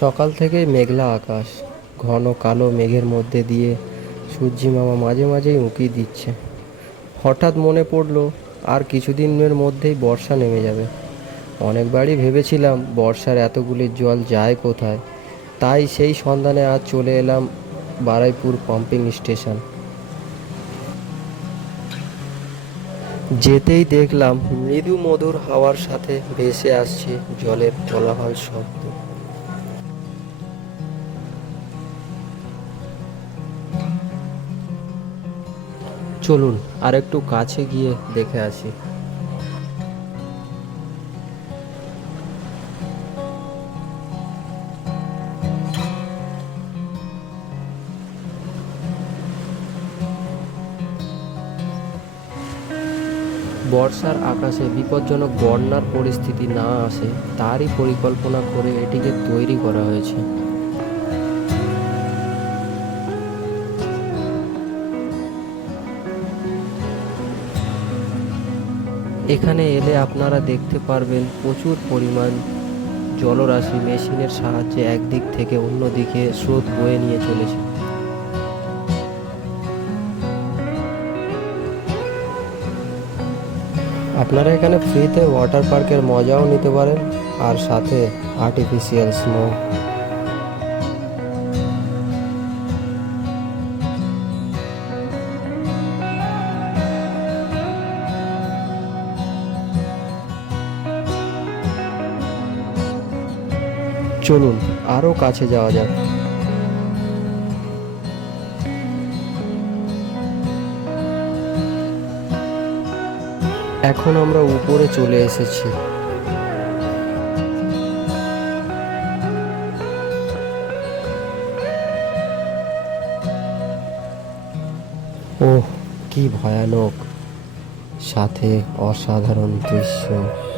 সকাল থেকেই মেঘলা আকাশ, ঘন কালো মেঘের মধ্যে দিয়ে সূর্যি মামা মাঝে মাঝেই উঁকি দিচ্ছে। হঠাৎ মনে পড়ল, আর কিছুদিনের মধ্যেই বর্ষা নেমে যাবে। অনেকবারই ভেবেছিলাম, বর্ষার এতগুলি জল যায় কোথায়? তাই সেই সন্ধানে আজ চলে এলাম বারাইপুর পাম্পিং স্টেশন। যেতেই দেখলাম মৃদু মধুর হাওয়ার সাথে ভেসে আসছে জলের কোলাহল শব্দ চলুন, আর একটু কাছে গিয়ে দেখে আসি। বর্ষার আকাশে বিপজ্জনক বন্যার পরিস্থিতি না আসে, তারই পরিকল্পনা করে এটিকে তৈরি করা হয়েছে। এখানে এলে আপনারা দেখতে পারবেন প্রচুর পরিমাণ জলরাশি মেশিনের সাহায্যে একদিক থেকে অন্য দিকে স্রোত বয়ে নিয়ে চলেছে। আপনারা এখানে ফ্রিতে ওয়াটার পার্কের মজাও নিতে পারেন, আর সাথে আর্টিফিশিয়াল স্নো চলুন আরও কাছে যাওয়া যাক। এখন আমরা উপরে চলে এসেছি। ওহ, কি ভয়ানক। সাথে অসাধারণ দৃশ্য।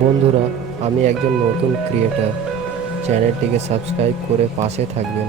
বন্ধুরা আমি একজন নতুন ক্রিয়েটার চ্যানেলটিকে সাবস্ক্রাইব করে পাশে থাকবেন।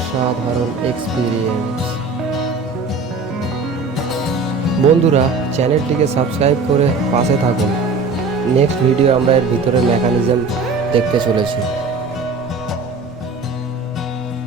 অসাধারণ এক্সপিরিয়েন্স বন্ধুরা চ্যানেলটিকে সাবস্ক্রাইব করে পাশে থাকুন। নেক্সট ভিডিও আমরা এর ভিতরে মেকানিজম দেখতে চলেছি।